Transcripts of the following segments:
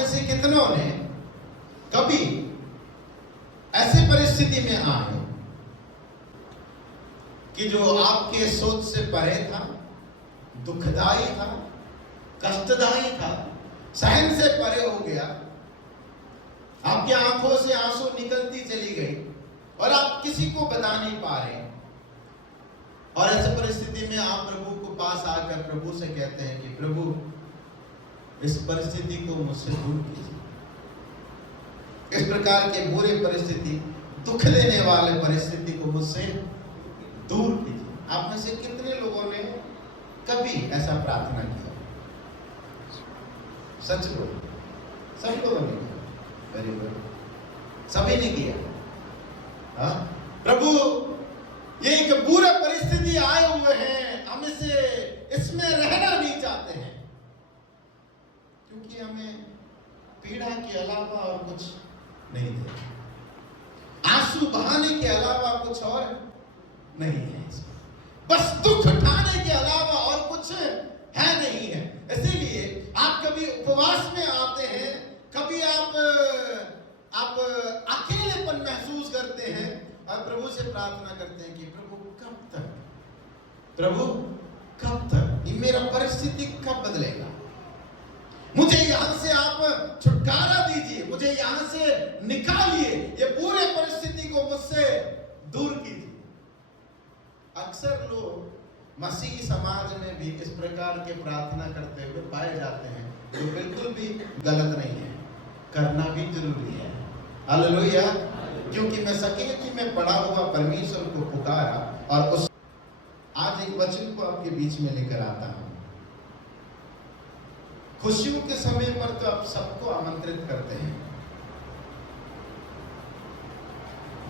में से कितनों ने कभी ऐसी परिस्थिति में आए कि जो आपके सोच से परे था, दुखदाई था, कष्टदायी था, सहन से परे हो गया, आपकी आंखों से आंसू निकलती चली गई और आप किसी को बता नहीं पा रहे, और ऐसी परिस्थिति में आप प्रभु को पास आकर प्रभु से कहते हैं कि प्रभु इस परिस्थिति को मुझसे दूर कीजिए, इस प्रकार के बुरे परिस्थिति, दुख देने वाले परिस्थिति को मुझसे दूर कीजिए। आप में से कितने लोगों ने कभी ऐसा प्रार्थना किया? सच बोलो, सब लोगों ने किया। वेरी गुड, सभी ने किया। हाँ, प्रभु ये एक बुरा परिस्थिति आए हुए हैं, हम इसमें रहना नहीं चाहते हैं, क्योंकि हमें पीड़ा के अलावा और कुछ नहीं दे, आंसू बहाने के अलावा कुछ और नहीं है, बस दुख उठाने के अलावा और कुछ है नहीं है। इसीलिए आप कभी उपवास में आते हैं, कभी आप अकेलेपन महसूस करते हैं और प्रभु से प्रार्थना करते हैं कि प्रभु कब तक, प्रभु कब तक, ये मेरा परिस्थिति कब बदलेगा, मुझे यहां से आप छुटकारा दीजिए, मुझे यहां से निकालिए, ये पूरे परिस्थिति को मुझसे दूर कीजिए। अक्सर लोग मसीही समाज में भी इस प्रकार के प्रार्थना करते हुए पाए जाते हैं, जो बिल्कुल भी गलत नहीं है, करना भी जरूरी है। हालेलुया। क्योंकि मैं सकेती में पड़ा हुआ परमेश्वर को पुकारा और उस आज एक वचन को आपके बीच में लेकर आता हूं। खुशियों के समय पर तो आप सबको आमंत्रित करते हैं,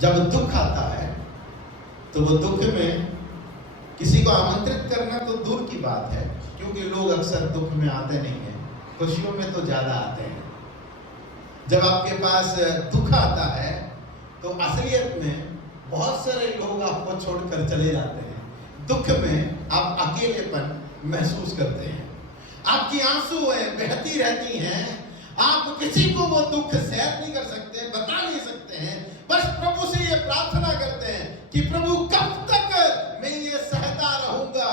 जब दुख आता है तो वो दुख में किसी को आमंत्रित करना तो दूर की बात है, क्योंकि लोग अक्सर दुख में आते नहीं हैं, खुशियों में तो ज्यादा आते हैं। जब आपके पास दुख आता है तो असलियत में बहुत सारे लोग आपको छोड़कर चले जाते हैं, दुख में आप अकेलेपन महसूस करते हैं, आपकी आंसुएं बहती रहती हैं, आप किसी को वो दुख शेयर नहीं कर सकते, बता नहीं सकते हैं, बस प्रभु से ये प्रार्थना करते हैं कि प्रभु कब तक मैं ये सहता रहूंगा।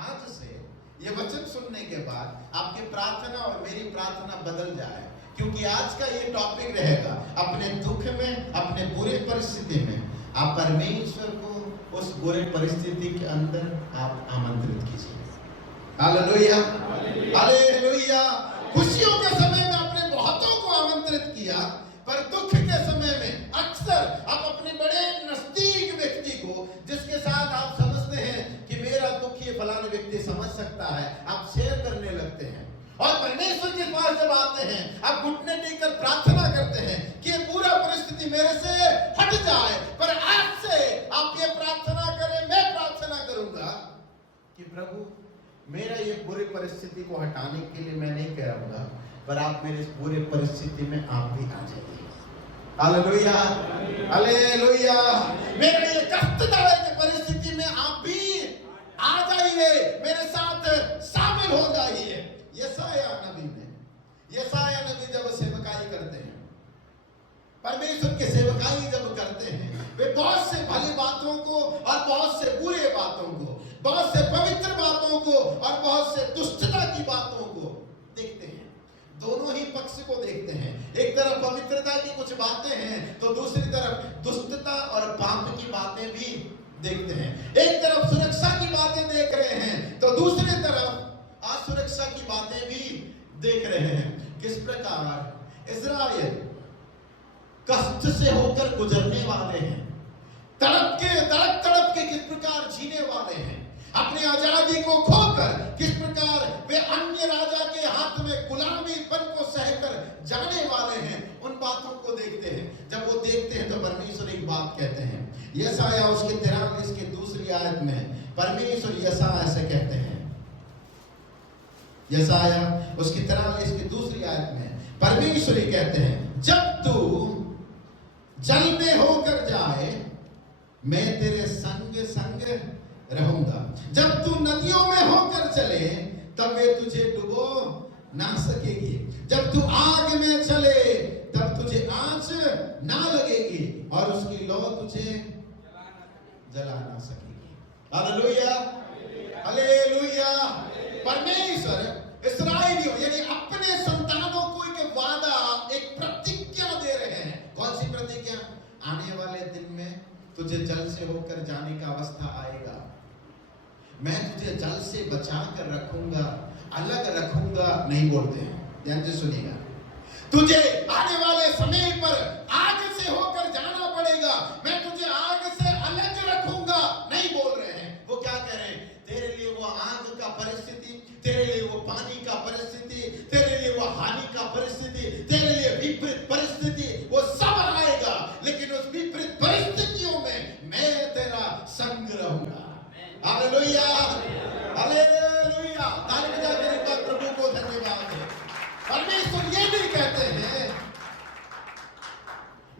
आज से ये वचन सुनने के बाद आपकी प्रार्थना और मेरी प्रार्थना बदल जाए, क्योंकि आज का ये टॉपिक रहेगा, अपने दुख में, अपने बुरे परिस्थिति में आप परमेश्वर को उस बुरे परिस्थिति के अंदर आप आमंत्रित कीजिए। Hallelujah, hallelujah. खुशियों के समय में आपने बहुतों को आमंत्रित किया, पर दुख के समय में अक्सर आप अपने बड़े नजदीक व्यक्ति को, जिसके साथ आप समझते हैं कि मेरा दुख ये फलाने व्यक्ति समझ सकता है, आप शेयर करने लगते हैं। और परमेश्वर के पास जब आते हैं, आप घुटने टेककर प्रार्थना करते हैं कि ये पूरा परिस्थिति मेरे से हट जाए। पर आज से आप ये प्रार्थना करें, मैं प्रार्थना करूंगा कि प्रभु मेरा ये बुरी परिस्थिति को हटाने के लिए मैं नहीं करूंगा, पर आप मेरे इस बुरे परिस्थिति में आप भी आ जाइए। Hallelujah, hallelujah. मेरे ये कष्टदायक परिस्थिति में आप भी आ जाइए, मेरे साथ शामिल हो जाइए। यशाया नबी जब सेवकाई करते हैं, परमेश्वर के सेवकाई जब करते हैं, वे बहुत से भली बातों को और बहुत से बुरे बातों को, बहुत से पवित्र बातों को और बहुत से दुष्टता की बातों को देखते हैं, दोनों ही पक्ष को देखते हैं। एक तरफ पवित्रता की कुछ बातें हैं तो दूसरी तरफ दुष्टता और पाप की बातें भी देखते हैं। एक तरफ सुरक्षा की बातें देख रहे हैं तो दूसरी तरफ असुरक्षा की बातें भी देख रहे हैं। किस प्रकार इस्राएल कष्ट से होकर गुजरने वाले हैं, तड़प के किस प्रकार जीने वाले हैं, अपनी आजादी को खोकर किस प्रकार वे अन्य राजा के हाथ में गुलामीपन को सहकर जाने वाले हैं, उन बातों को देखते हैं। जब वो देखते हैं तो परमेश्वर एक बात कहते हैं। यशाया उसके 43 की दूसरी आयत में परमेश्वर यशाया से कहते हैं, यशाया उसकी 43 की दूसरी आयत में परमेश्वर कहते हैं, जब तू जल में होकर जाए मैं तेरे संग संग रहूंगा, जब तू नदियों में होकर चले तब वे तुझे डुबो ना सकेगी। जब तू आग में चले तब तुझे आंच ना लगेगी और उसकी लौ तुझे जला ना सकेगी। Hallelujah, hallelujah. परमेश्वर इस्राएलियों यानी अपने संतानों को एक वादा, एक प्रतिज्ञा दे रहे हैं। कौन सी प्रतिज्ञा? आने वाले दिन में तुझे जल से होकर जाने का अवस्था आएगा, मैं तुझे जल से बचा कर रखूंगा, अलग रखूंगा। नहीं बोलते हैं, ध्यान से सुनिएगा। तुझे आने वाले समय पर आग से होकर जाना पड़ेगा, मैं तुझे आग से अलग रखूंगा। नहीं बोल रहे हैं। वो क्या कह रहे हैं? तेरे लिए वो आग का परिस्थिति, तेरे लिए वो पानी का परिस्थिति, तेरे लिए वो हानि का परिस्थिति, तेरे लिए विपरीत परिस्थिति, वो सब आएगा, लेकिन उस विपरीत परिस्थितियों में मैं तेरा संग रहूंगा। Hallelujah, hallelujah. ताली बजाकर एक बार प्रभु को धन्यवाद है। परमेश्वर ये नहीं कहते हैं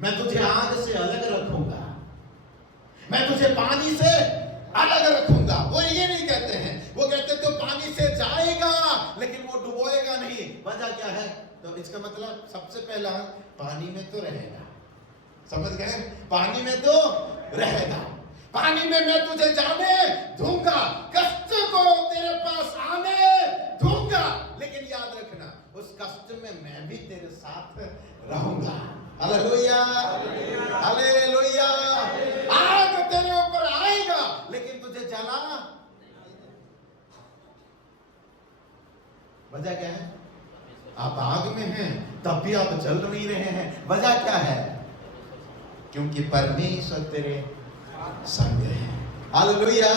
मैं तुझे आग से अलग रखूंगा, मैं तुझे पानी से अलग रखूंगा। वो ये नहीं कहते हैं। वो कहते तो पानी से जाएगा लेकिन वो डुबोएगा नहीं। वजह क्या है? तो इसका मतलब सबसे पहला पानी में तो रहेगा। समझ गए? पानी में तो रहेगा। पानी में मैं तुझे जाने दूंगा, कष्ट को तेरे पास आने दूंगा, लेकिन याद रखना उस कष्ट में मैं भी तेरे साथ रहूंगा। Hallelujah, hallelujah. आग तेरे ऊपर आएगा लेकिन तुझे जला। वजह क्या है? आप आग में हैं तब भी आप जल नहीं रहे हैं। वजह क्या है? क्योंकि परमेश्वर तेरे संग है। हालेलुया।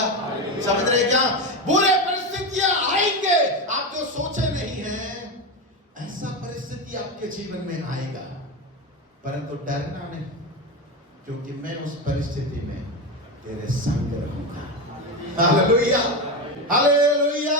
समझ रहे क्या? बुरे परिस्थितियां आएंगे, आप जो सोचे नहीं हैं ऐसा परिस्थिति आपके जीवन में आएगा, परंतु डरना नहीं, क्योंकि मैं उस परिस्थिति में तेरे संग रहूंगा। Hallelujah, hallelujah.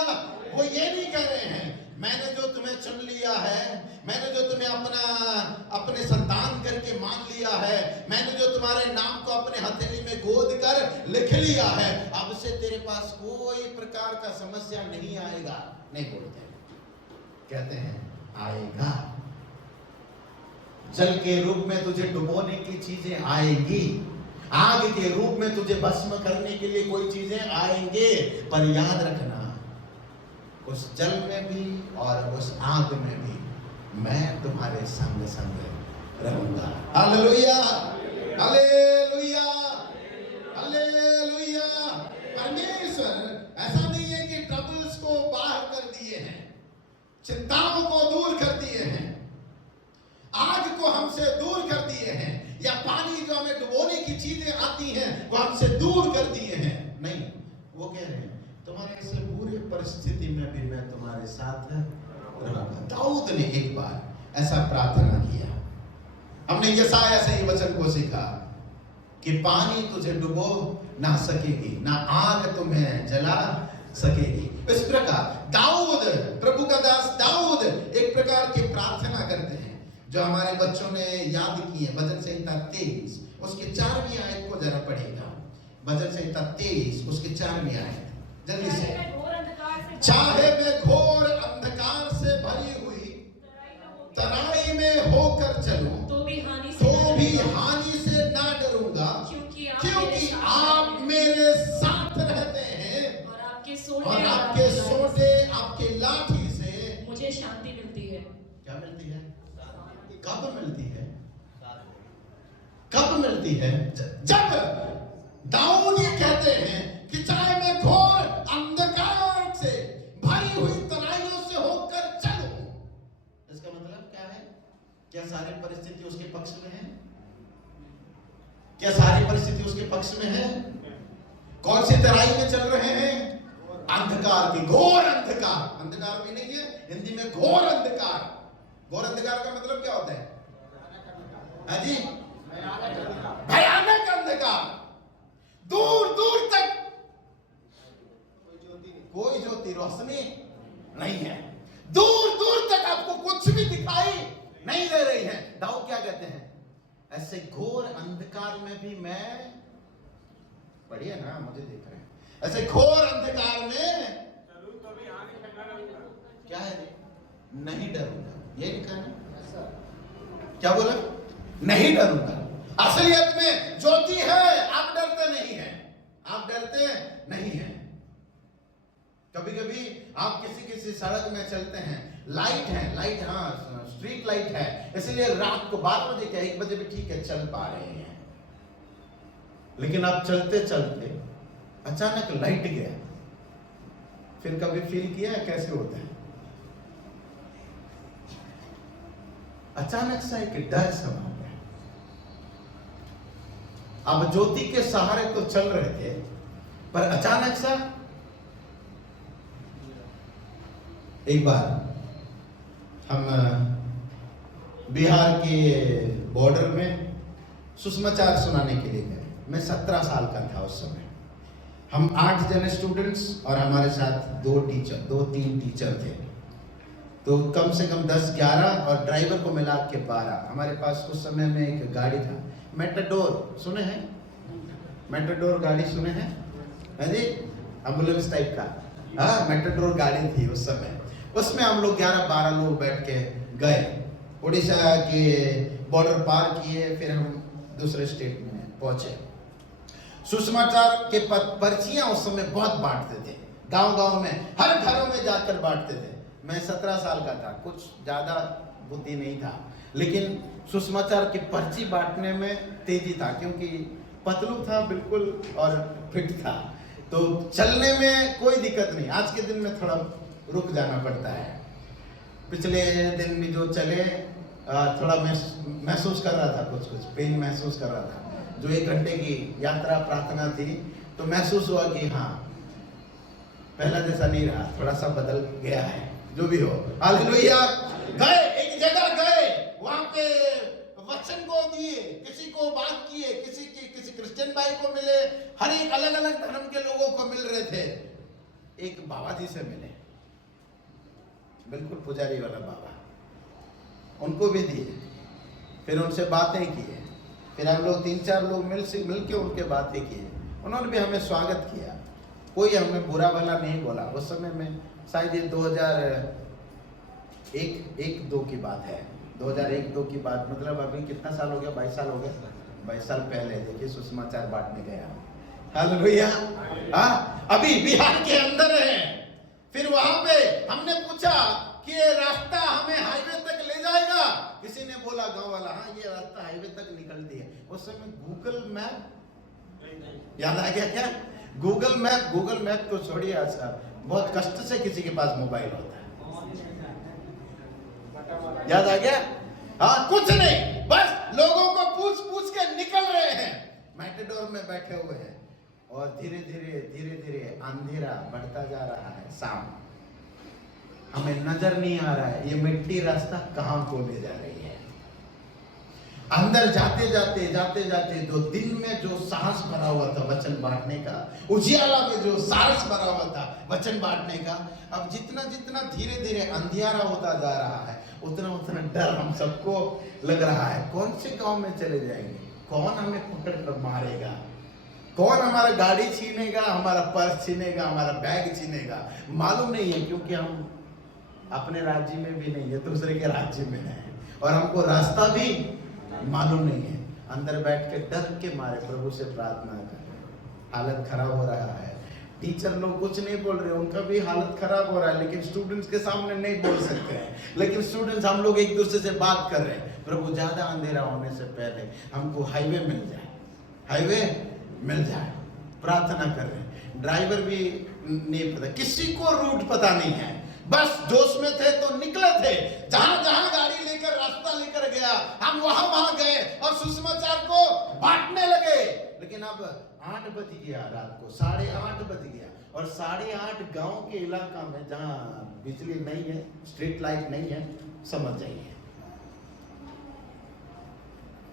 वो ये नहीं कह रहे हैं मैंने जो तुम्हें चुन लिया है, मैंने जो तुम्हें अपने संतान करके मान लिया है, मैंने जो तुम्हारे नाम को अपने हथेली में गोद कर लिख लिया है, अब से तेरे पास कोई प्रकार का समस्या नहीं आएगा। नहीं बोलते, कहते हैं आएगा। जल के रूप में तुझे डुबोने की चीजें आएंगी, आग के रूप में तुझे भस्म करने के लिए कोई चीजें आएंगे, पर याद रखना उस जल में भी और उस आग में भी मैं तुम्हारे संग संग रहूंगा। Hallelujah, hallelujah, hallelujah. परमेश्वर ऐसा नहीं है कि ट्रबल्स को बाहर कर दिए हैं, चिंताओं को दूर कर दिए हैं, आग को हमसे दूर कर दिए हैं, या पानी जो हमें डुबोने की चीजें आती हैं वो हमसे दूर कर दिए हैं। नहीं, वो कह रहे हैं तुम्हारे ऐसे बुरे परिस्थिति में भी मैं तुम्हारे साथ रहूंगा। दाऊद ने एक बार ऐसा प्रार्थना किया। हमने यशायाह से ये वचन को सीखा कि पानी तुझे डुबो ना सकेगी, ना आग तुम्हें जला सकेगी। इस प्रकार दाऊद, प्रभु का दास दाऊद एक प्रकार की प्रार्थना करते हैं जो हमारे बच्चों ने याद की है। भजन संहिता 23 उसकी 4वीं आयत को जरा पढ़ेगा। भजन संहिता 23 उसकी 4वीं आयत जल्दी से। चाहे मैं घोर अंधकार से भरी हुई तराई में होकर चलूं, तो भी हानि से ना डरूंगा, क्योंकि आप मेरे साथ रहते हैं और आपके सोटे आपके लाठी से मुझे शांति मिलती है। क्या मिलती है? कब मिलती है? कब मिलती है? जब दाऊद ये कहते हैं कि चाहे मैं घोर अंधकार से भरी हुई तराइयों से होकर चलूं। इसका मतलब क्या है? क्या सारी परिस्थिति उसके पक्ष में है? क्या सारी परिस्थिति उसके पक्ष में है? कौन सी तराई में चल रहे हैं? अंधकार की, घोर अंधकार। अंधकार भी नहीं है हिंदी में, घोर अंधकार। घोर अंधकार का मतलब क्या होता है? हाँ जी, भयानक अंधकार। दूर दूर तक कोई ज्योति रोशनी नहीं है, दूर दूर तक आपको कुछ भी दिखाई नहीं दे रही है। दाऊद क्या कहते हैं? ऐसे घोर अंधकार में भी मैं, बढ़िया ना, मुझे देख रहे हैं, ऐसे घोर अंधकार में क्या है? नहीं डरूंगा। ये लिखा है, क्या बोला? नहीं डरूंगा। असलियत में ज्योति है, आप डरते नहीं हैं, आप डरते नहीं हैं। कभी कभी आप किसी सड़क में चलते हैं, लाइट है, लाइट, हाँ स्ट्रीट लाइट है, इसलिए रात को 12 बजे क्या 1 बजे भी ठीक है, चल पा रहे हैं। लेकिन आप चलते चलते अचानक लाइट गया, फिर कभी फील किया है कैसे होता है? अचानक सा एक डर समा गया। अब ज्योति के सहारे तो चल रहे थे, पर अचानक सा एक बार हम बिहार के बॉर्डर में सुसमाचार सुनाने के लिए गए। मैं 17 साल का था उस समय। हम 8 जने स्टूडेंट्स और हमारे साथ 2-3 टीचर थे, तो कम से कम 10-11 और ड्राइवर को मिला के 12। हमारे पास उस समय में एक गाड़ी था, मेटाडोर सुने हैं? मेटाडोर गाड़ी सुने हैं? है जी, एम्बुलेंस टाइप का, हाँ मेटाडोर गाड़ी थी उस समय। उसमें हम लोग 11-12 लोग बैठ के गए, उड़ीसा के बॉर्डर पार किए, फिर हम दूसरे स्टेट में पहुंचे। सुसमाचार के पर्चियां उस समय बहुत बांटते थे, गांव-गांव में, हर घरों में जाकर बांटते थे। मैं 17 साल का था, कुछ ज्यादा बुद्धि नहीं था, लेकिन सुसमाचार की पर्ची बांटने में तेजी था, क्योंकि पतलू था बिल्कुल और फिट था, तो चलने में कोई दिक्कत नहीं। आज के दिन में थोड़ा रुक जाना पड़ता है, पिछले दिन भी जो चले थोड़ा महसूस कर रहा था, कुछ पेन महसूस कर रहा था। जो 1 घंटे की यात्रा प्रार्थना थी, तो महसूस हुआ कि हाँ पहला जैसा नहीं रहा, थोड़ा सा बदल गया है। जो भी हो, हालेलुया। गए, एक जगह गए, वहां पे वचन को दिए, किसी को बात किए, किसी क्रिश्चियन भाई को मिले, हर एक अलग अलग धर्म के लोगों को मिल रहे थे। एक बाबा जी से मिले, बिल्कुल पुजारी वाला बाबा, उनको भी दिए, फिर उनसे बातें किए, फिर हम लोग 3-4 लोग मिल के उनके बातें किए। उन्होंने भी हमें स्वागत किया, कोई हमें बुरा भला नहीं बोला। उस समय में शायद ये 2001-2 की बात है, 2001-2 की बात, मतलब अभी कितना साल हो गया? 22 साल हो गया। 22 साल पहले देखिए सुसमाचार बांटने गया। हालेलुया। हाँ, अभी बिहार के अंदर है। फिर वहां पे हमने पूछा कि ये रास्ता हमें हाईवे तक ले जाएगा? किसी ने बोला, गांव वाला, हाँ ये रास्ता हाईवे तक निकलती है। उस समय गूगल मैप याद आ गया क्या? गूगल मैप तो छोड़िए, बहुत कष्ट से किसी के पास मोबाइल होता है। याद आ गया? हाँ, कुछ नहीं, बस लोगों को पूछ के निकल रहे हैं, मेटाडोर में बैठे हुए हैं, और धीरे धीरे अंधेरा बढ़ता जा रहा है। शाम, हमें नजर नहीं आ रहा है ये मिट्टी रास्ता कहां को ले जा रही है। अंदर जाते जाते जो दिन में जो साहस भरा हुआ था वचन बांटने का, उजियाला में जो साहस भरा हुआ था वचन बांटने का, अब जितना धीरे अंधियारा होता जा रहा है, उतना डर हम सबको लग रहा है। कौन से गांव में चले जाएंगे? कौन हमें पकड़ कर मारेगा? कौन हमारा गाड़ी छीनेगा, हमारा पर्स छीनेगा, हमारा बैग छीनेगा? मालूम नहीं है, क्योंकि हम अपने राज्य में भी नहीं है, दूसरे के राज्य में है, और हमको रास्ता भी मालूम नहीं है। अंदर बैठ के डर के मारे प्रभु से प्रार्थना कर रहे हैं। हालत खराब हो रहा है। टीचर लोग कुछ नहीं बोल रहे, उनका भी हालत खराब हो रहा है, लेकिन स्टूडेंट्स के सामने नहीं बोल सकते हैं। लेकिन स्टूडेंट्स हम लोग एक दूसरे से बात कर रहे हैं, प्रभु ज्यादा अंधेरा होने से पहले हमको हाईवे मिल जाए, प्रार्थना कर रहे हैं। ड्राइवर भी नहीं पता, किसी को रूट पता नहीं है, बस जोश में थे तो निकले थे। जहां गाड़ी लेकर रास्ता लेकर गया, हम वहां गए और सुसमाचार को बांटने लगे। लेकिन अब 8 बज गया, रात को 8:30 बज गया, और 8:30 गांव के इलाका में जहां बिजली नहीं है, स्ट्रीट लाइट नहीं है, समझ जाइए।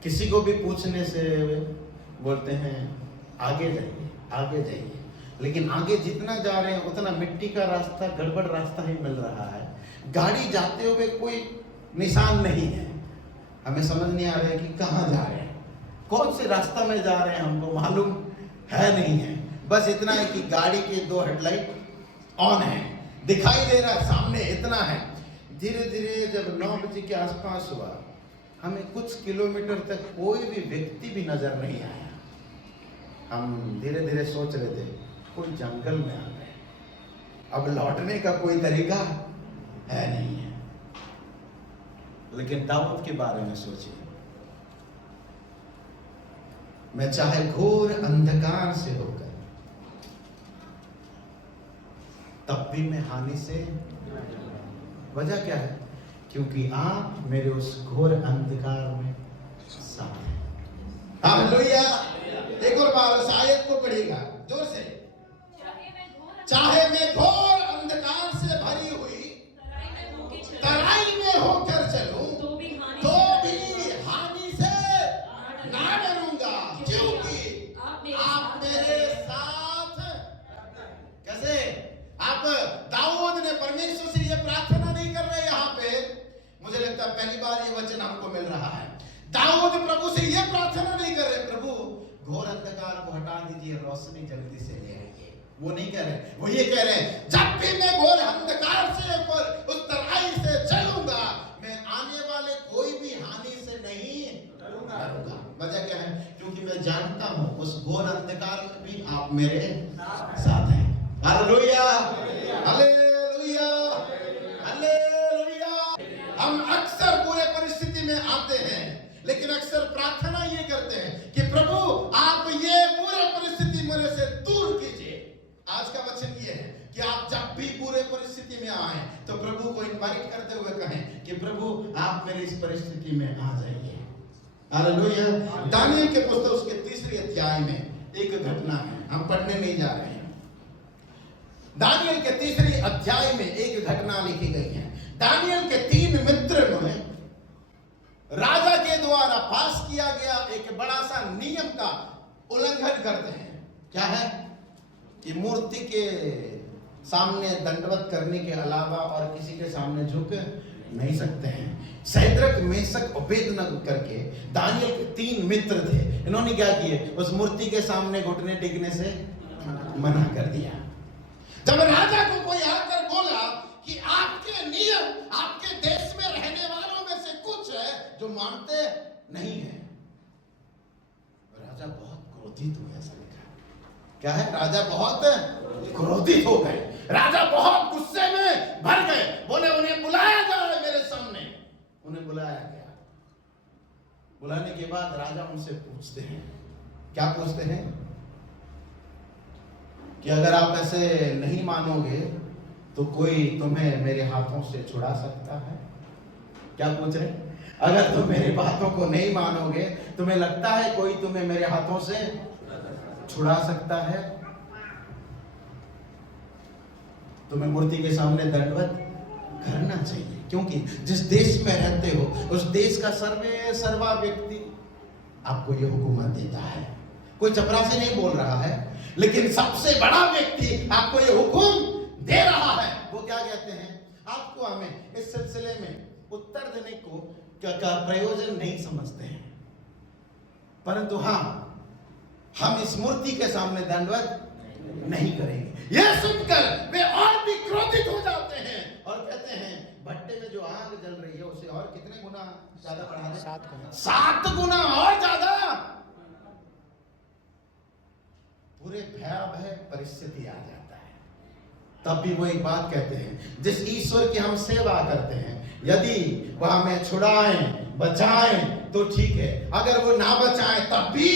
किसी को भी पूछने से बोलते हैं आगे जाइए, लेकिन आगे जितना जा रहे हैं उतना मिट्टी का रास्ता, गड़बड़ रास्ता ही मिल रहा है। गाड़ी जाते हुए कोई निशान नहीं है, हमें समझ नहीं आ रहा है कि कहाँ जा रहे हैं, कौन से रास्ता में जा रहे हैं, हमको मालूम है नहीं है। बस इतना है कि गाड़ी के 2 हेडलाइट ऑन है, दिखाई दे रहा है सामने, इतना है। धीरे धीरे जब 9 बजे के आसपास हुआ, हमें कुछ किलोमीटर तक कोई भी व्यक्ति भी नजर नहीं आया। हम धीरे धीरे सोच रहे थे कोई जंगल में आ गए, अब लौटने का कोई तरीका है नहीं है। लेकिन दाऊद के बारे में सोचिए, मैं चाहे घोर अंधकार से होकर, तब भी मैं हानि से, वजह क्या है? क्योंकि आप मेरे उस घोर अंधकार में साथ हैं। हालेलुया। एक और बार उस आयत को पढ़िएगा जोर से। चाहे मैं घोर अंधकार से भरी हुई तराई में होकर चलूं, तो भी हानि से ना डरूंगा, क्योंकि आप मेरे साथ। कैसे? आप दाऊद ने परमेश्वर से ये प्रार्थना नहीं कर रहे यहाँ पे, मुझे लगता है पहली बार ये वचन हमको मिल रहा है। दाऊद प्रभु से ये प्रार्थना नहीं कर रहे, प्रभु घोर अंधकार को हटा दीजिए, रोशनी जल्दी से ले आइए। वो नहीं कह रहे, वो ये कह रहे हैं जब भी मैं घोर अंधकार से उस तराई से चलूंगा, मैं आने वाले कोई भी हानि से नहीं डरूंगा। वजह क्या है? क्योंकि मैं जानता हूं उस घोर अंधकार में भी आप मेरे साथ हैं। Hallelujah, hallelujah, hallelujah. हम अक्सर बुरे परिस्थिति में आते हैं, लेकिन अक्सर प्रार्थना ये करते हैं कि प्रभु आप ये बुरे परिस्थिति मेरे से दूर कीजिए। आज का वचन ये है कि आप जब भी बुरे परिस्थिति में आए तो प्रभु को इनवाइट करते हुए कहें कि प्रभु आप मेरी इस परिस्थिति में आ जाइए। हालेलुया। दानियेल के पुस्तक उसके 3 अध्याय में एक घटना है, हम पढ़ने नहीं जा रहे हैं। दानियेल के 3 अध्याय में एक घटना लिखी गई है। दानियेल के 3 मित्र में राजा के द्वारा पास किया गया एक बड़ा सा नियम का उल्लंघन करते हैं। क्या है? कि मूर्ति के सामने दंडवत करने के अलावा और किसी के सामने झुक नहीं सकते हैं। शैद्रक, मेशक, अबेदनगो करके दानियेल के 3 मित्र थे। इन्होंने क्या किए? उस मूर्ति के सामने घुटने टेकने से मना कर दिया। जब राजा को कोई आकर बोला कि आपके नियम आपके देश में रहने वालों में से कुछ है जो मानते नहीं है, राजा बहुत क्रोधित हुए। ऐसा लिखा क्या है? राजा बहुत क्रोधित हो गए, राजा बहुत गुस्से में भर गए। बोले उन्हें बुलाया जाए मेरे सामने। उन्हें बुलाया गया। बुलाने के बाद राजा उनसे पूछते हैं, क्या पूछते हैं? कि अगर आप ऐसे नहीं मानोगे तो कोई तुम्हें मेरे हाथों से छुड़ा सकता है? क्या पूछ रहे? अगर तुम मेरी बातों को नहीं मानोगे, तुम्हें लगता है कोई तुम्हें मेरे हाथों से छुड़ा सकता है? तुम्हें मूर्ति के सामने दंडवत करना चाहिए, क्योंकि जिस देश में रहते हो उस देश का सर्वा व्यक्ति आपको यह हुकूमत देता है। कोई चपरासी नहीं बोल रहा है, लेकिन सबसे बड़ा व्यक्ति आपको यह हुक्म दे रहा है। वो क्या कहते हैं? आपको हमें इस सिलसिले में उत्तर देने को का प्रयोजन नहीं समझते हैं, परंतु हाँ, हम इस मूर्ति के सामने दंडवत नहीं करेंगे। यह सुनकर वे और भी क्रोधित हो जाते हैं और कहते हैं भट्टे में जो आग जल रही है उसे और कितने गुना ज्यादा बढ़ा दे? 7 गुना। 7 गुना और ज्यादा। पूरे भयावह परिस्थिति आ जाता है। तब भी वो एक बात कहते हैं, जिस ईश्वर की हम सेवा करते हैं, यदि वह हमें छुड़ाएं बचाएं तो ठीक है, अगर वो ना बचाएं तब भी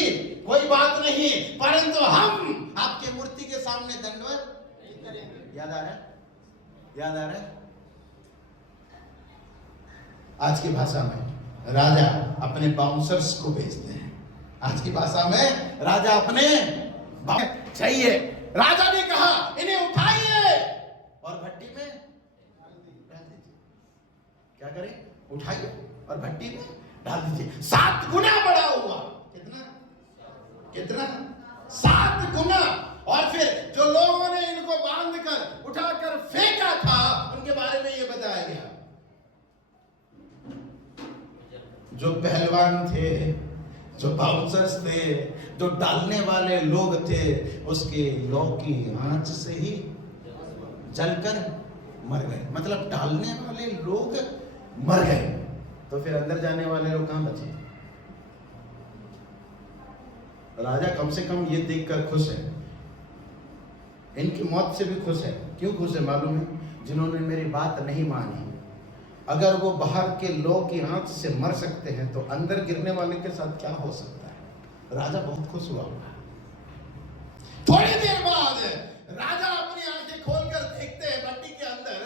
कोई बात नहीं, परंतु हम आपके मूर्ति के सामने दंडवत नहीं करेंगे। याद आ रहा है? याद आ रहा है? आज की भाषा में राजा अपने बाउंसर्स को भेजते हैं। आज की भाषा में राजा अपने चाहिए। राजा ने कहा इन्हें उठाइए और भट्टी में डाल दीजिए। क्या करें? उठाइए और भट्टी में डाल दीजिए। 7 गुना बड़ा हुआ। कितना? कितना? 7 गुना। और फिर जो लोगों ने इनको बांधकर उठाकर फेंका था उनके बारे में यह बताया गया, जो पहलवान थे, जो बाउंसर्स थे, जो डालने वाले लोग थे, उसके लौ की आंच से ही जलकर मर गए, मतलब डालने वाले लोग मर गए, तो फिर अंदर जाने वाले लोग कहां बचे? राजा कम से कम ये देखकर खुश है, इनकी मौत से भी खुश है। क्यों खुश है मालूम है? जिन्होंने मेरी बात नहीं मानी, अगर वो बाहर के लोग की आंच से मर सकते हैं तो अंदर गिरने वाले के साथ क्या हो सकता है? राजा बहुत खुश हुआ। थोड़ी देर बाद राजा अपनी आंखें खोलकर देखते हैं भट्टी के अंदर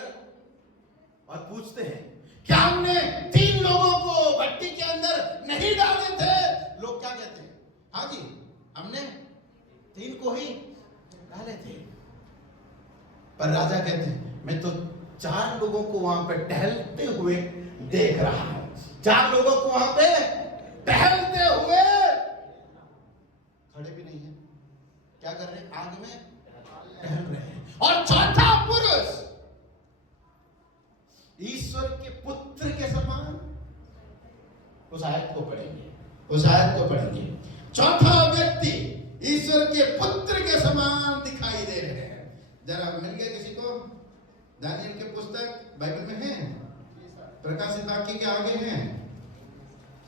और पूछते हैं, क्या हमने 3 लोगों को भट्टी के अंदर नहीं डाले थे? लोग क्या कहते हैं? हाँ जी, हमने 3 को ही डाले थे। पर राजा कहते हैं, मैं तो 4 लोगों को वहां पे टहलते हुए देख रहा हूं। 4 लोगों को वहां पे टहलते हुए, खड़े भी नहीं है, क्या कर रहे हैं? आग में टहल रहे हैं। और चौथा पुरुष ईश्वर के पुत्र के समान, उस आयत को पढ़ेंगे, चौथा व्यक्ति ईश्वर के पुत्र के समान दिखाई दे रहे हैं। जरा मिल गया किसी को? दानियल के पुस्तक बाइबल में है, प्रकाशित वाक्य के आगे है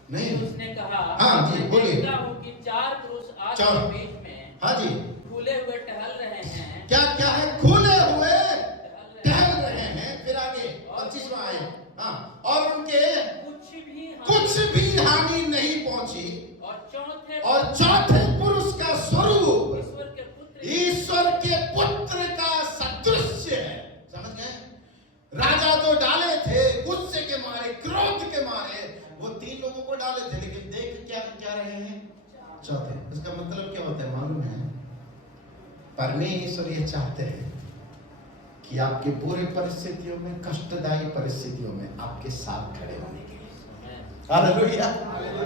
नहीं? उसने कहा, हाँ जी बोलिए। कि 4 पुरुष आग के बीच में, हाँ जी, खुले हुए टहल रहे हैं। क्या क्या है? खुले हुए टहल रहे हैं। फिर आगे 25वां आयत, हाँ, और उनके कुछ भी हानि नहीं पहुंची। और चौथे पुरुष का स्वरूप ईश्वर के पुत्र का सदृश्य है। समझ गए? राजा तो डाले थे गुस्से के मारे, क्रोध के मारे, वो 3 लोगों को डाले थे, लेकिन देख क्या रहे हैं? चौथे। इसका मतलब क्या होता है मालूम है? परमेश्वर ये चाहते हैं कि आपके बुरे परिस्थितियों में, कष्टदायी परिस्थितियों में आपके साथ खड़े होने के लिए। Hallelujah,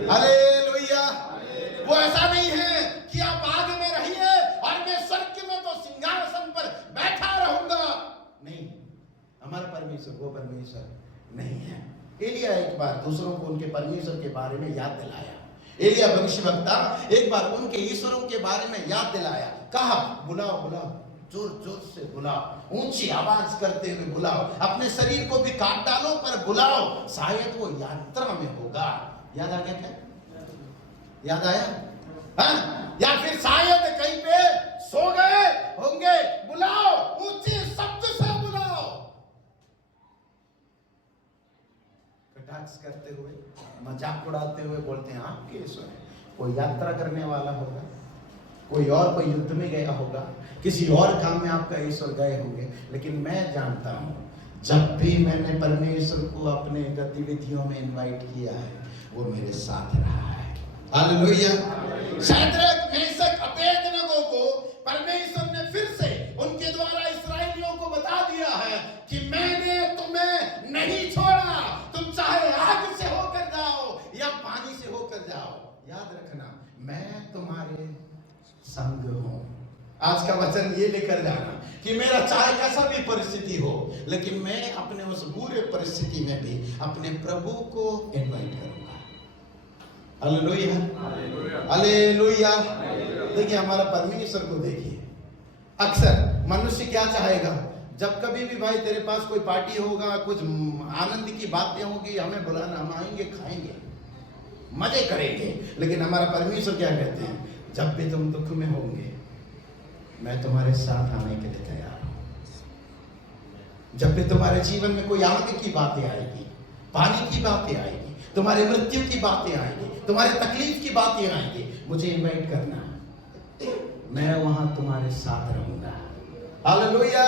hallelujah. वो ऐसा नहीं है कि आप आग में रहिए और मैं स्वर्ग में तो सिंहासन पर बैठा रहूंगा। नहीं, हमारा परमेश्वर वो परमेश्वर नहीं है। एलिया एक बार दूसरों को उनके परमेश्वर के बारे में याद दिलाया। एलिया भविष्यवक्ता एक बार उनके ईश्वरों के बारे में याद दिलाया। कहा, बुलाओ बुलाओ, जोर जोर से बुलाओ, ऊंची आवाज करते हुए बुलाओ, अपने शरीर को भी काट डालो पर बुलाओ, शायद वो यात्रा में होगा। याद आ गया क्या? याद आया? हाँ? या फिर शायद कहीं पे सो गए होंगे, बुलाओ, ऊंचे शब्द से बुलाओ। कटाक्ष करते हुए, मजाक उड़ाते हुए बोलते हैं आपके ईश्वर है। कोई यात्रा करने वाला होगा, कोई युद्ध में गया होगा, किसी और काम में आपका ईश्वर गए होंगे। लेकिन मैं जानता हूं, जब भी मैंने परमेश्वर को अपने गतिविधियों में इनवाइट किया है, वो मेरे साथ रहा है। हालेलुया। शद्रक, मेशक, अबेदनगो को परमेश्वर ने फिर से उनके द्वारा इस्राएलियों को बता दिया है कि मैंने तुम्हें नहीं छोड़ा। तुम चाहे आग से होकर जाओ या पानी से होकर जाओ, याद रखना मैं तुम्हारे संग हूं। आज का वचन ये लेकर जाना कि मेरा चाहे कैसा भी परिस्थिति हो, लेकिन मैं अपने उस बुरे परिस्थिति में भी अपने प्रभु को इनवाइट करूंगा। Hallelujah, hallelujah. देखिए हमारा परमेश्वर को देखिए। अक्सर मनुष्य क्या चाहेगा? जब कभी भी भाई तेरे पास कोई पार्टी होगा, कुछ आनंद की बातें होगी, हमें बुलाना, हम आएंगे, खाएंगे, मजे करेंगे। लेकिन हमारा परमेश्वर क्या कहते हैं? जब भी तुम दुख में होंगे, मैं तुम्हारे साथ आने के लिए तैयार हूं। जब भी तुम्हारे जीवन में कोई आग की बातें आएगी, पानी की बातें आएगी, तुम्हारी मृत्यु की बातें आएगी, तुम्हारे तकलीफ की बातें आएगी, मुझे इनवाइट करना, मैं वहां तुम्हारे साथ रहूंगा। हालेलुया।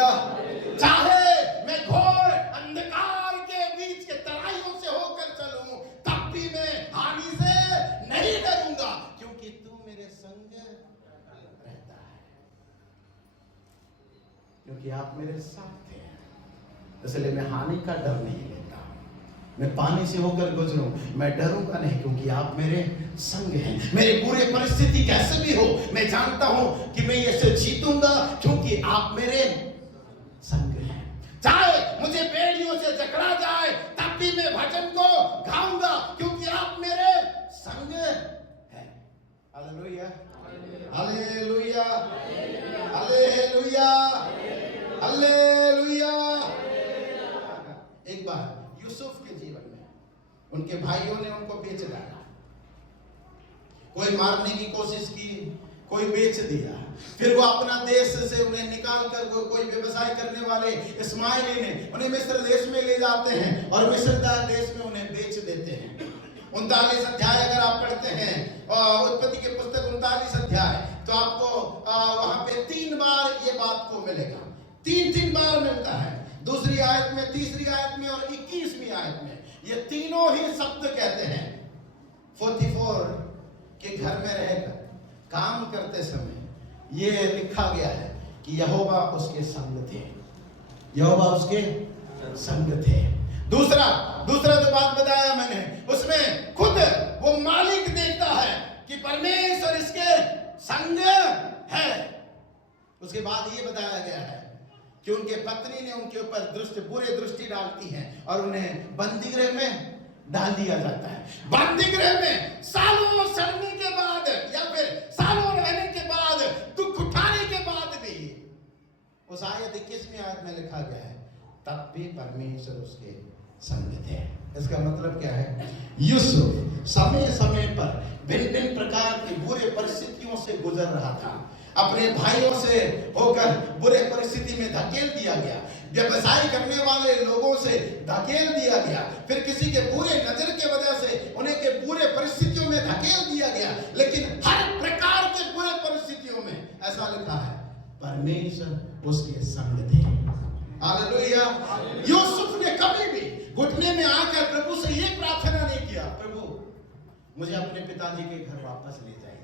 चाहे मैं घोर अंधकार के बीच के तराइयों से होकर चलूं, तब भी मैं हानि से नहीं डरूंगा, क्योंकि तू मेरे संग रहता है, क्योंकि आप मेरे साथ हैं। इसलिए मैं हानि का डर नहीं लेता। मैं पानी से होकर गुजरूं, मैं डरूंगा नहीं, क्योंकि आप मेरे संग हैं। मेरे बुरे परिस्थिति कैसे भी हो, मैं जानता हूं कि मैं इसे जीतूंगा, क्योंकि आप मेरे संग हैं। चाहे मुझे बेड़ियों से जकड़ा जाए, तब भी मैं भजन को गाऊंगा, क्योंकि आप मेरे संग हैं। Hallelujah, hallelujah, hallelujah, hallelujah. Yusuf के जीवन में उनके भाइयों ने उनको बेच डाला, कोई मारने की कोशिश की, कोई बेच दिया, फिर वो अपना देश से उन्हें निकाल कर कोई व्यवसाय करने वाले इस्माइली ने उन्हें मिस्र देश में ले जाते हैं और मिस्र देश में उन्हें बेच देते हैं। 39 अध्याय अगर आप पढ़ते हैं उत्पत्ति के पुस्तक 39 अध्याय, तो आपको वहां पे 3 बार ये बात को मिलेगा, 3 बार मिलता है। दूसरी आयत में, तीसरी आयत में और 21वीं आयत में ये तीनों ही शब्द कहते हैं। 44 के घर में रहकर काम करते समय ये लिखा गया है कि यहोवा उसके संग थे, यहोवा उसके संग थे। दूसरा जो बात बताया मैंने, उसमें खुद वो मालिक देखता है कि परमेश्वर इसके संग है। उसके बाद ये बताया गया है कि उनके पत्नी ने उनके ऊपर बुरे दृष्टि डालती है और उन्हें बंदीगृह में डाल दिया जाता है। बंदीगृह में सालों सड़ने के बाद या फिर सालों रहने के बाद, दुख उठाने के बाद भी, उस आयत 21वीं आयत में लिखा गया है तब भी परमेश्वर उसके संग थे। इसका मतलब क्या है? यूसुफ समय समय पर भिन्न प्रकार की बुरे परिस्थितियों से गुजर रहा था, अपने भाइयों से होकर बुरे परिस्थिति में धकेल दिया गया, व्यवसाय करने वाले लोगों से धकेल दिया गया, फिर किसी के बुरे नजर के वजह से उन्हें के बुरे परिस्थितियों में धकेल दिया गया। लेकिन हर प्रकार के बुरे परिस्थितियों में ऐसा लिखा है परमेश्वर उसके संग थे। हालेलुया। यूसुफ ने कभी भी घुटने में आकर प्रभु से ये प्रार्थना नहीं किया, प्रभु मुझे अपने पिताजी के घर वापस ले जाइए,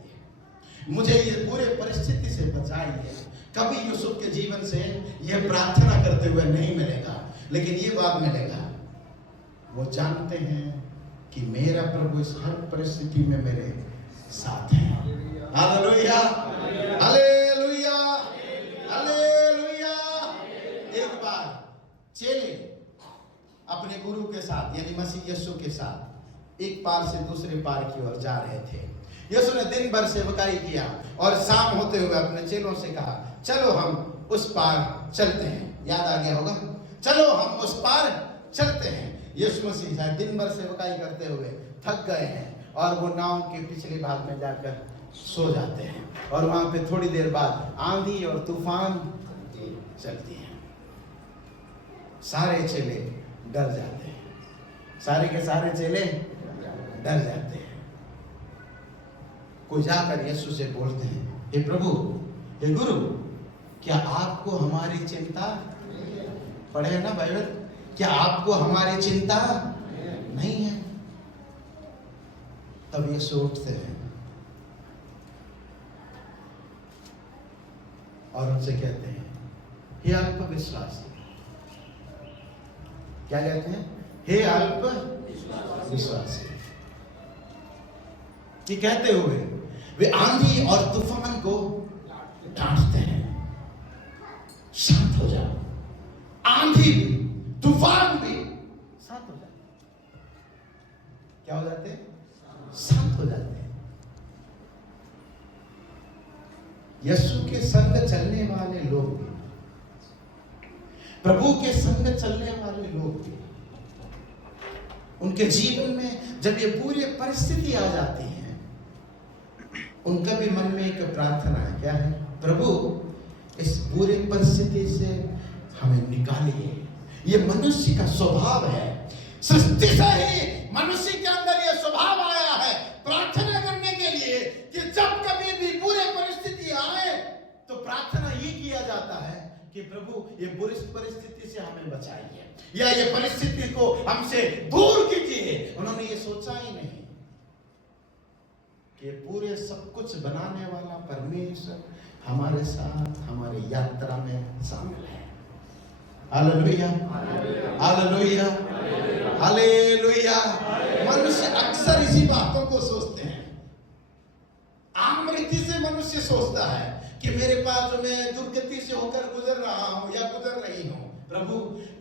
मुझे ये पूरे परिस्थिति से बचाइए। कभी यूसुफ के जीवन से यह प्रार्थना करते हुए नहीं मिलेगा, लेकिन ये बात मिलेगा, वो जानते हैं कि मेरा प्रभु इस हर परिस्थिति में मेरे साथ है। Hallelujah, hallelujah, hallelujah. एक बार चेले अपने गुरु के साथ यानी मसीह यीशु के साथ एक पार से दूसरे पार की ओर जा रहे थे। यीशु ने दिन भर सेवकाई किया और शाम होते हुए अपने चेलों से कहा, चलो हम उस पार चलते हैं। याद आ गया होगा, चलो हम उस पार चलते हैं। यीशु मसीह शायद दिन भर सेवकाई करते हुए थक गए हैं और वो नाव के पिछले भाग में जाकर सो जाते हैं और वहां पे थोड़ी देर बाद आंधी और तूफान चलती है। सारे चेले डर जाते हैं, सारे के सारे चेले डर जाते हैं। कोई जाकर यीशु से बोलते हैं, हे प्रभु, हे गुरु, क्या आपको हमारी चिंता, पढ़े है ना बाइबल, क्या आपको हमारी चिंता नहीं है? तब यीशु उठते हैं और उनसे कहते हैं, हे अल्प विश्वासी। क्या कहते हैं? हे अल्प विश्वासी। कि कहते हुए वे आंधी और तूफान को डांटते हैं, शांत हो जाओ। आंधी भी तूफान भी शांत हो जाते। क्या हो जाते हैं? शांत हो जाते हैं। यीशु के संग चलने वाले लोग भी, प्रभु के संग चलने वाले लोग भी, उनके जीवन में जब ये पूरी परिस्थिति आ जाती है, उनका भी मन में एक प्रार्थना है। क्या है? प्रभु इस पूरे परिस्थिति से हमें निकालिए। ये मनुष्य का स्वभाव है, सृष्टि से ही मनुष्य के अंदर ये स्वभाव आया है प्रार्थना करने के लिए कि जब कभी भी बुरे परिस्थिति आए तो प्रार्थना ये किया जाता है कि प्रभु ये बुरी परिस्थिति से हमें बचाइए या ये परिस्थिति को हमसे दूर कीजिए। उन्होंने ये सोचा ही नहीं कि पूरे सब कुछ बनाने वाला परमेश्वर हमारे साथ हमारी यात्रा में शामिल है। Hallelujah, hallelujah, hallelujah. मनुष्य अक्सर इसी बातों को सोचते हैं। आम रीति से मनुष्य सोचता है कि मेरे पास जो मैं दुर्गति से होकर गुजर रहा हूं या गुजर रही हूं, प्रभु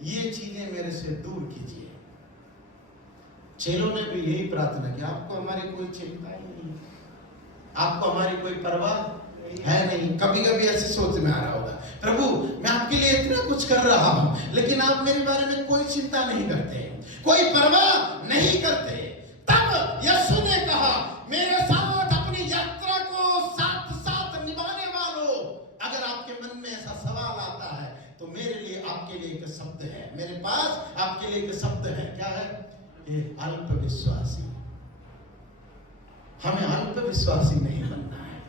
ये चीजें मेरे से दूर कीजिए। चेलों ने भी यही प्रार्थना की, आपको हमारी कोई चिंता ही नहीं, आपको हमारी कोई परवाह है नहीं। कभी कभी ऐसे सोच में आ रहा होगा, प्रभु मैं आपके लिए इतना कुछ कर रहा हूं लेकिन आप मेरे बारे में कोई चिंता नहीं करते, कोई परवाह नहीं करते। तब यीशु ने कहा, मेरे साथ अपनी यात्रा को साथ साथ निभाने वालों, अगर आपके मन में ऐसा सवाल आता है तो मेरे लिए, आपके लिए एक शब्द है, मेरे पास आपके लिए एक शब्द है। क्या है? ये अल्प विश्वासी। हमें अल्प विश्वासी नहीं बनना है,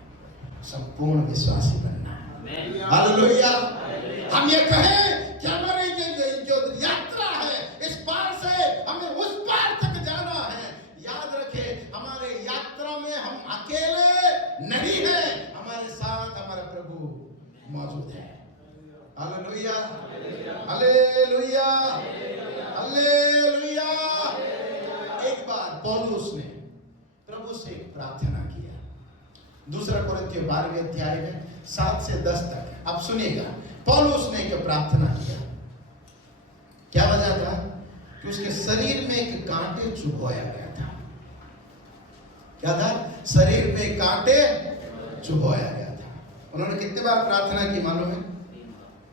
संपूर्ण विश्वासी बनना है। हालेलुया। हम ये कहें कि हमारे ये जो यात्रा है, इस पार से हमें उस पार तक जाना है। याद रखें, हमारे यात्रा में हम अकेले नहीं हैं, हमारे साथ हमारा प्रभु मौजूद है। Hallelujah, hallelujah, hallelujah. एक बार पौलुस ने प्रभु से प्रार्थना किया। दूसरा कोरिन्थियों 12वें अध्याय में 7 से 10 तक आप सुनिएगा। पौलुस ने एक प्रार्थना किया। क्या वजह था? कि उसके शरीर में एक कांटे चुभोया गया था। क्या था? शरीर में कांटे चुभोया गया था। उन्होंने कितने बार प्रार्थना की मालूम है?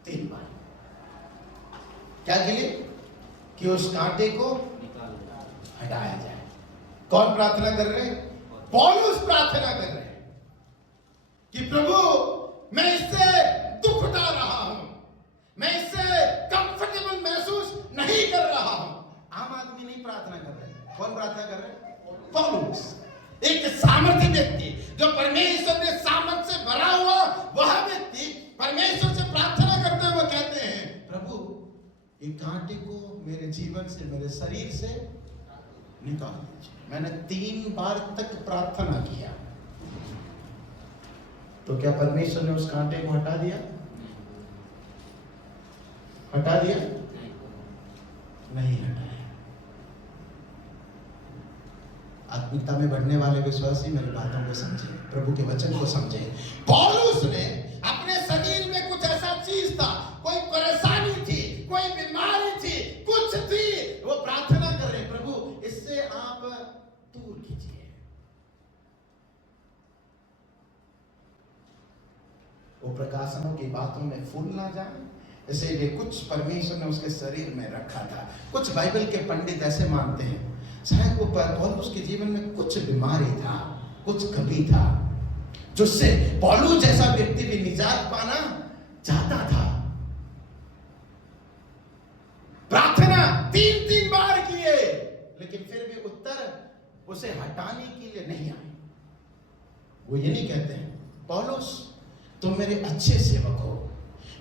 3 बार। क्या के लिए? कि उस कांटे को हटाया जाए। कौन प्रार्थना कर रहे हैं? पौलुस प्रार्थना कर रहे हैं कि प्रभु, मैं इससे दुख उठा रहा हूं, मैं इससे कंफर्टेबल महसूस नहीं कर रहा हूं। आम आदमी नहीं प्रार्थना कर रहे। कौन प्रार्थना कर रहे हैं? पौलुस, एक सामर्थ्य व्यक्ति, जो परमेश्वर ने सामर्थ्य से भरा हुआ वह व्यक्ति परमेश्वर से प्रार्थना करते हुए कहते हैं, प्रभु, ये कांटे को मेरे जीवन से, मेरे शरीर से निकाल दीजिए। मैंने 3 बार तक प्रार्थना किया। तो क्या परमेश्वर ने उस कांटे को हटा दिया? हटा दिया? नहीं हटाया। आत्मिकता में बढ़ने वाले विश्वासी मेरी बातों को समझे, प्रभु के वचन को समझे। पौलुस ने अपने शरीर में कुछ ऐसा चीज था, कोई परेशानी थी, कोई बीमारी थी, कुछ थी, वो प्रार्थना कर रहे, प्रभु इससे आप दूर कीजिए। वो प्रकाशनों की बातों में फूल ना जाए, इसीलिए कुछ परमेश्वर ने उसके शरीर में रखा था। कुछ बाइबल के पंडित ऐसे मानते हैं शायद वो पौलुस के जीवन में कुछ बीमारी था, कुछ कमी था, जिससे पौलुस जैसा व्यक्ति भी निजात पाना चाहता था। प्रार्थना 3 बार किए, लेकिन फिर भी उत्तर उसे हटाने के लिए नहीं आए। वो ये नहीं कहते हैं, पौलुस तुम मेरे अच्छे सेवक हो,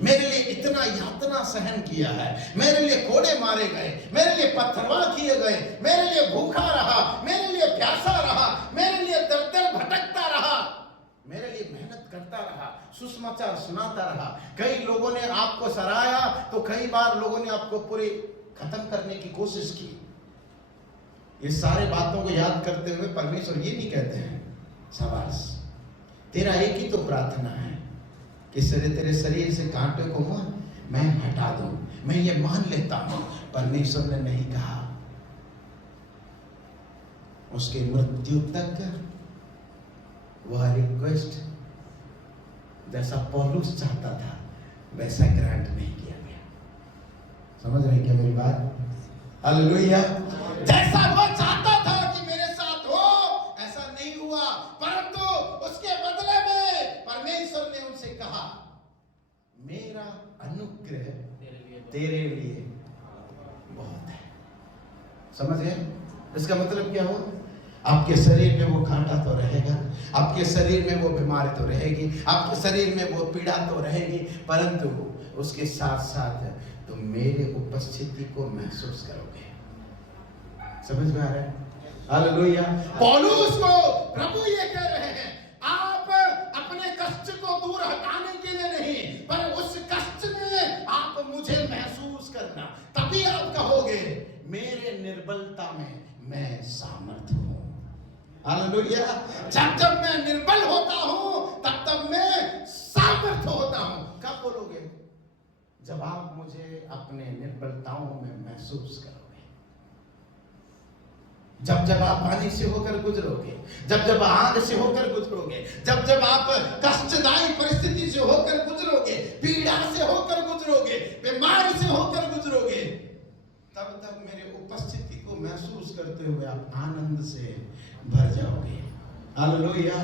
मेरे लिए इतना यातना सहन किया है, मेरे लिए कोड़े मारे गए, मेरे लिए पत्थरवाह किए गए, मेरे लिए भूखा रहा, मेरे लिए प्यासा रहा, मेरे लिए दर दर भटकता रहा, मेरे लिए मेहनत करता रहा, सुसमाचार सुनाता रहा। कई लोगों ने आपको सराहा तो कई बार लोगों ने आपको पूरी खत्म करने की कोशिश की। ये सारे बातों को याद करते हुए परमेश्वर ये नहीं कहते हैं, शाबाश, तेरा एक ही तो प्रार्थना है कि तेरे शरीर से कांटे को मैं हटा दूं। मैं ये मान लेता हूं। परमेश्वर ने नहीं कहा। उसके मृत्यु तक वह रिक्वेस्ट जैसा पौलुस चाहता था वैसा ग्रांट नहीं किया गया। समझ रहे क्या मेरी बात? हालेलुया। जैसा वो चाहता था कि मेरे साथ हो, ऐसा नहीं हुआ, परंतु उसके बदले में परमेश्वर ने उनसे कहा, मेरा अनुग्रह तेरे लिए बहुत है। समझ गए? इसका मतलब क्या हुआ? आपके शरीर में वो कांटा तो रहेगा, आपके शरीर में वो बीमारी तो रहेगी, आपके शरीर में वो पीड़ा तो रहेगी, परंतु उसके साथ साथ तुम मेरे उपस्थिति को महसूस करोगे। समझ में आ रहा है? हालेलुया। पौलुस को प्रभु ये कह रहे हैं, आप अपने कष्ट को दूर हटाने के लिए नहीं, पर उस कष्ट में आप मुझे महसूस करना, तभी आप कहोगे मेरे निर्बलता में मैं सामर्थ हूं। हालेलुया। जब मैं निर्बल होता हूं तब मैं सामर्थ होता हूं। कब बोलोगे? जब आप मुझे अपने निर्बलताओं में महसूस करोगे, जब आप पानी से होकर गुजरोगे, जब आग से होकर गुजरोगे, जब आप कष्टदायी परिस्थिति से होकर गुजरोगे, पीड़ा से होकर गुजरोगे, बीमारी से होकर गुजरोगे, तब तब तक मेरे उपस्थिति को महसूस करते हुए आप आनंद से भर जाओगे। हालेलुया।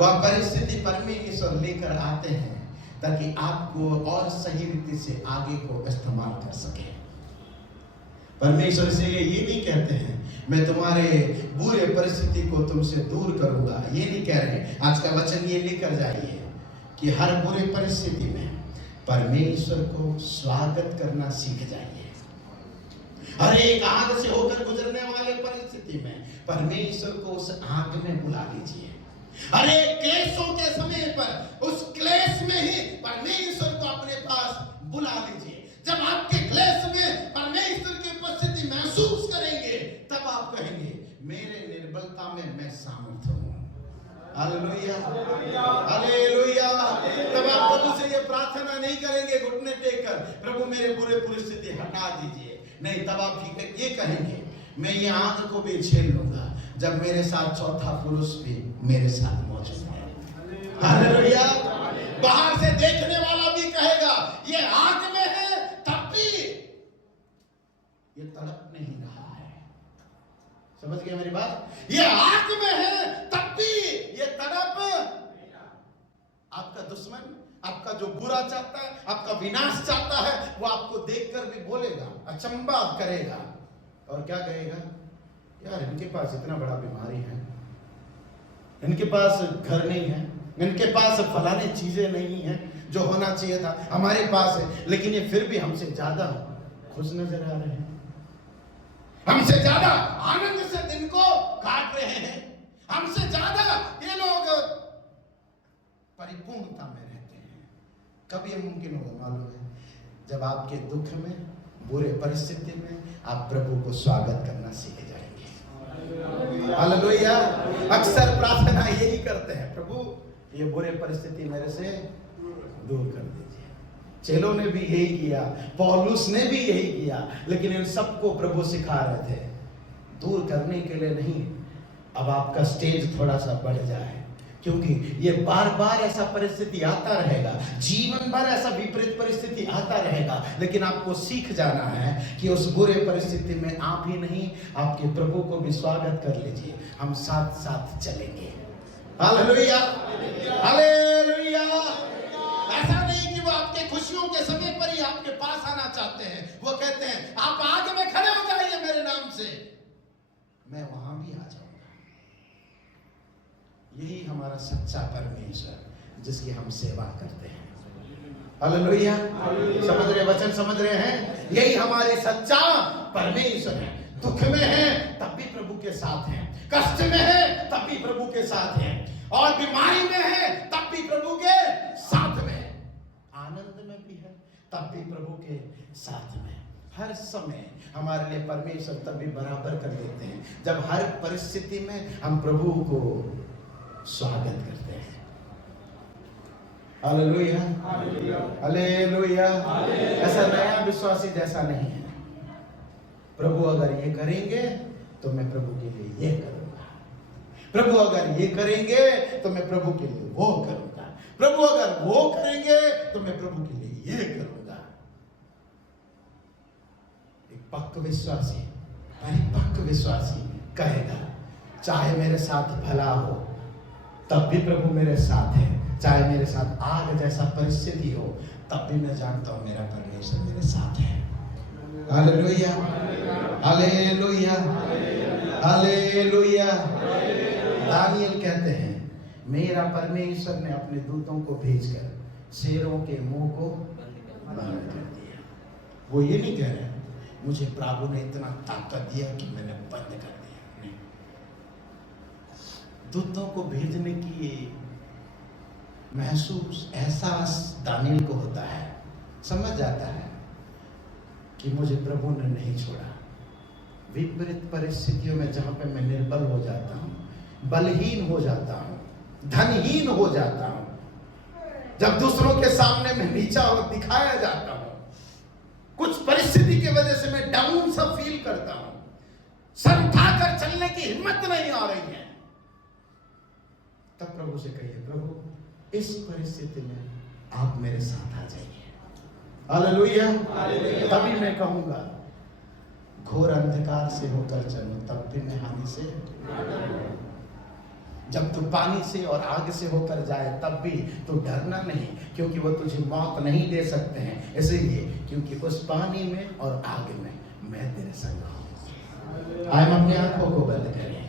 वह परिस्थिति परमेश्वर लेकर आते हैं ताकि आपको और सही रीति से आगे को इस्तेमाल कर सके। परमेश्वर से ये नहीं कहते हैं मैं तुम्हारे बुरे परिस्थिति को तुमसे दूर करूंगा, ये नहीं कह रहे। आज का वचन ये लेकर जाइए कि हर बुरे परिस्थिति में परमेश्वर को स्वागत करना सीख जाइए। हर एक आग से होकर गुजरने वाले परिस्थिति में परमेश्वर को उस आग में बुला लीजिए। हर एक क्लेशों के समय पर उस क्लेश में ही परमेश्वर को अपने पास बुला लीजिए। जब आपके क्लेश में परमेश्वर की उपस्थिति महसूस करेंगे तब आप कहेंगे मेरे निर्बलता में मैं सामर्थ हूँ। Hallelujah, hallelujah. तब आप प्रभु से ये प्रार्थना नहीं करेंगे घुटने टेक कर प्रभु मेरे बुरे परिस्थिति हटा दीजिए। नहीं, तब आप ये कहेंगे मैं ये आग को भी झेल लूंगा जब मेरे साथ चौथा पुरुष भी मेरे साथ मौजूद है। हालेलुया। बाहर से देखने वाला भी कहेगा ये आग में है तब भी ये तड़प नहीं रहा है। समझ गए मेरी बात? ये आग में है तब भी ये तड़प। आपका दुश्मन आपका जो बुरा चाहता है, आपका विनाश चाहता है, वो आपको देखकर भी बोलेगा, अचंभा करेगा और क्या कहेगा, यार इनके पास इतना बड़ा बीमारी है, इनके पास घर नहीं है, इनके पास फलाने चीजें नहीं है जो होना चाहिए था, हमारे पास है, लेकिन ये फिर भी हमसे ज्यादा खुश नजर आ रहे हैं, हमसे ज्यादा आनंद से दिन को काट रहे हैं, हमसे ज्यादा ये लोग परिपूर्णता में रहते हैं। कब ये मुमकिन होगा मालूम है? जब आपके दुख में, बुरे परिस्थिति में आप प्रभु को स्वागत करना सीख जाएंगे। हालेलुया। अक्सर प्रार्थना यही करते हैं, प्रभु ये बुरे परिस्थिति मेरे से दूर कर दीजिए। चेलों ने भी यही किया, पौलुस ने भी यही किया, लेकिन इन सबको प्रभु सिखा रहे थे दूर करने के लिए नहीं, अब आपका स्टेज थोड़ा सा बढ़ जाए, क्योंकि ये बार बार ऐसा परिस्थिति आता रहेगा, जीवन भर ऐसा विपरीत परिस्थिति आता रहेगा, लेकिन आपको सीख जाना है कि उस बुरे परिस्थिति में आप ही नहीं आपके प्रभु को भी स्वागत कर लीजिए, हम साथ साथ चलेंगे। Hallelujah, hallelujah. ऐसा नहीं कि वो आपके खुशियों के समय पर ही आपके पास आना चाहते हैं, वो कहते हैं आप आग में खड़े हो जाइए मेरे नाम से, मैं वहां भी आ जाऊंगा। यही हमारा सच्चा परमेश्वर जिसकी हम सेवा करते हैं। हालेलुया। समझ रहे, वचन समझ रहे हैं? यही हमारे सच्चा परमेश्वर है। दुख में है तब भी प्रभु के साथ हैं, कष्ट में है तब भी प्रभु के साथ हैं, और बीमारी में है तब भी प्रभु के साथ में, आनंद में भी है तब भी प्रभु के साथ में। हर समय हमारे लिए परमेश्वर तब भी बराबर कर देते हैं जब हर परिस्थिति में हम प्रभु को स्वागत करते हैं। Hallelujah, hallelujah. ऐसा नया विश्वासी जैसा नहीं है। प्रभु अगर ये करेंगे तो मैं प्रभु के लिए ये करूंगा, प्रभु अगर ये करेंगे तो मैं प्रभु के लिए वो करूंगा, प्रभु अगर वो करेंगे तो मैं प्रभु के लिए ये करूंगा। एक पक्का विश्वासी, परिपक्व विश्वासी कहेगा चाहे मेरे साथ भला हो तब भी प्रभु मेरे साथ है, चाहे मेरे साथ आग जैसा परिस्थिति हो तब भी मैं जानता हूं मेरा परमेश्वर मेरे साथ है। Hallelujah, hallelujah, hallelujah. दानियल कहते हैं मेरा परमेश्वर ने अपने दूतों को भेजकर शेरों के मुंह को बंद कर दिया। वो ये नहीं कह रहे मुझे प्रभु ने इतना ताकत दिया कि मैंने बंद कर दिया, नहीं। दूतों को भेजने की महसूस, एहसास दानियल को होता है, समझ जाता है कि मुझे प्रभु ने नहीं छोड़ा। विपरीत परिस्थितियों में जहां पे मैं निर्बल हो जाता हूं, बलहीन हो जाता हूं, धनहीन हो जाता हूं, जब दूसरों के सामने मैं नीचा और दिखाया जाता हूं, कुछ परिस्थिति की वजह से मैं डाउन सा फील करता हूं, सर उठाकर चलने की हिम्मत नहीं आ रही है, तब प्रभु से कहिए प्रभु इस परिस्थिति में आप मेरे साथ आ जाइए। हालेलुया। तभी मैं कहूंगा घोर अंधकार से होकर चलो तब भी मैं हानि से। जब तू पानी से और आग से होकर जाए तब भी तू डरना नहीं, क्योंकि वो तुझे मौत नहीं दे सकते हैं। इसीलिए क्योंकि उस पानी में और आग में मैं तेरे संग हूं। हम अपनी आंखों को बंद करें।